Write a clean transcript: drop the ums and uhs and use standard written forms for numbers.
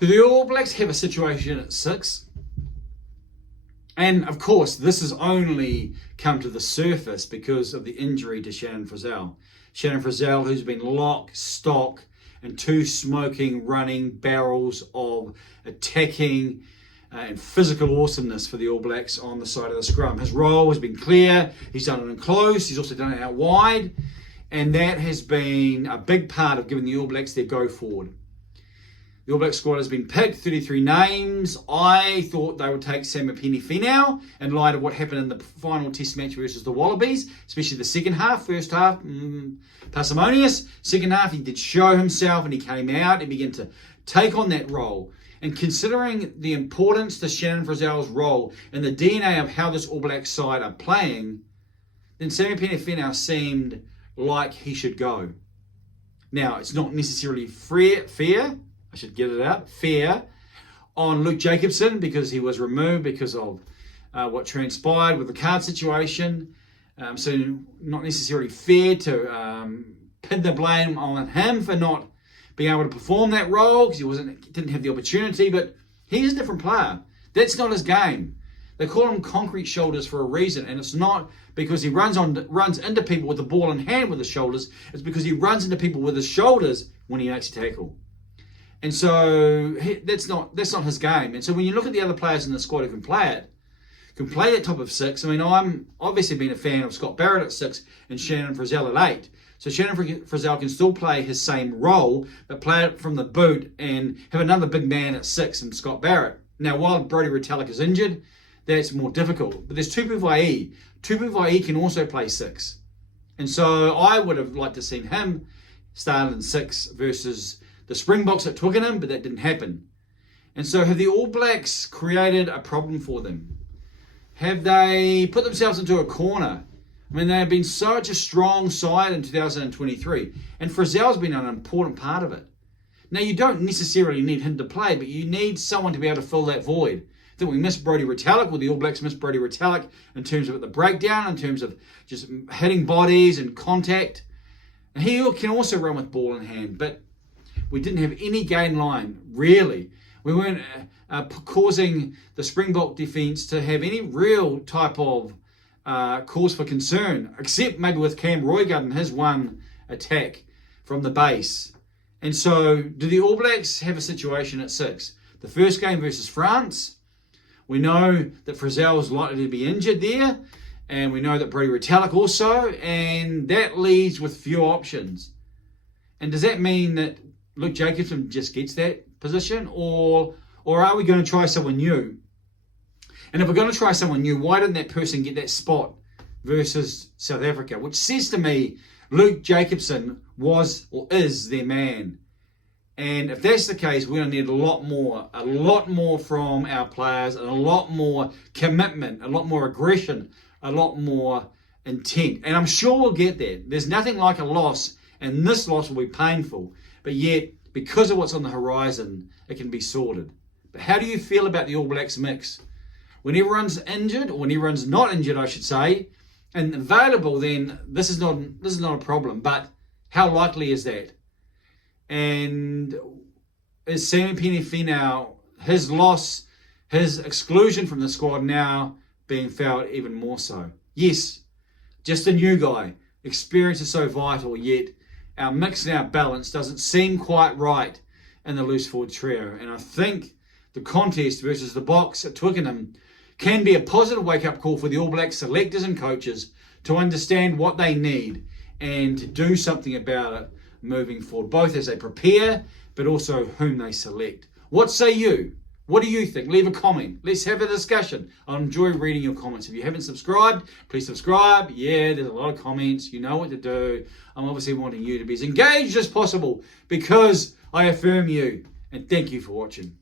Do the All Blacks have a situation at 6? And of course, this has only come to the surface because of the injury to Shannon Frizzell. Shannon Frizzell, who's been lock, stock, and 2 smoking, running barrels of attacking and physical awesomeness for the All Blacks on the side of the scrum. His role has been clear. He's done it in close. He's also done it out wide. And that has been a big part of giving the All Blacks their go forward. The All Black squad has been picked, 33 names. I thought they would take Samu Penifenau in light of what happened in the final test match versus the Wallabies, especially the second half. First half, parsimonious. Second half, he did show himself and he came out and began to take on that role. And considering the importance to Shannon Frizzell's role in the DNA of how this All Black side are playing, then Samu Penifenau seemed like he should go. Now, it's not necessarily fair on Luke Jacobson because he was removed because of what transpired with the card situation. So not necessarily fair to pin the blame on him for not being able to perform that role because he didn't have the opportunity, but he's a different player. That's not his game. They call him concrete shoulders for a reason, and it's not because he runs into people with the ball in hand with his shoulders. It's because he runs into people with his shoulders when he makes a tackle. And so that's not his game. And so when you look at the other players in the squad who can play that top of 6. I mean, I'm obviously been a fan of Scott Barrett at 6 and Shannon Frizzell at 8. So Shannon Frizzell can still play his same role, but play it from the boot and have another big man at 6 and Scott Barrett. Now, while Brodie Retallick is injured, that's more difficult. But there's Tupu Vai'i. Tupu Vai'i can also play 6. And so I would have liked to seen him start in 6 versus the Springboks at Twickenham, but that didn't happen. And so have the All Blacks created a problem for them? Have they put themselves into a corner? I mean, they have been such a strong side in 2023, and Frizzell's been an important part of it. Now, you don't necessarily need him to play, but you need someone to be able to fill that void. I think we missed Brodie Retallick, or the All Blacks missed Brodie Retallick in terms of the breakdown, in terms of just hitting bodies and contact. And he can also run with ball in hand, but we didn't have any gain line, really. We weren't causing the Springbok defence to have any real type of cause for concern, except maybe with Cam Roigard and his one attack from the base. And so, do the All Blacks have a situation at 6? The first game versus France, we know that Frizzell is likely to be injured there, and we know that Brodie Retallick also, and that leaves with few options. And does that mean that Luke Jacobson just gets that position, or are we going to try someone new? And if we're going to try someone new, why didn't that person get that spot versus South Africa? Which says to me, Luke Jacobson was or is their man. And if that's the case, we're going to need a lot more from our players, and a lot more commitment, a lot more aggression, a lot more intent. And I'm sure we'll get there. There's nothing like a loss, and this loss will be painful. But yet, because of what's on the horizon, it can be sorted. But how do you feel about the All Blacks mix? When everyone's injured, or when everyone's not injured, I should say, and available, then this is not a problem. But how likely is that? And is Samu Penifenau, his loss, his exclusion from the squad now being felt even more so? Yes, just a new guy. Experience is so vital, yet our mix and our balance doesn't seem quite right in the loose forward trio. And I think the contest versus the Boks at Twickenham can be a positive wake-up call for the All Blacks selectors and coaches to understand what they need and to do something about it moving forward, both as they prepare, but also whom they select. What say you? What do you think? Leave a comment. Let's have a discussion. I enjoy reading your comments. If you haven't subscribed, please subscribe. Yeah, there's a lot of comments. You know what to do. I'm obviously wanting you to be as engaged as possible because I affirm you. And thank you for watching.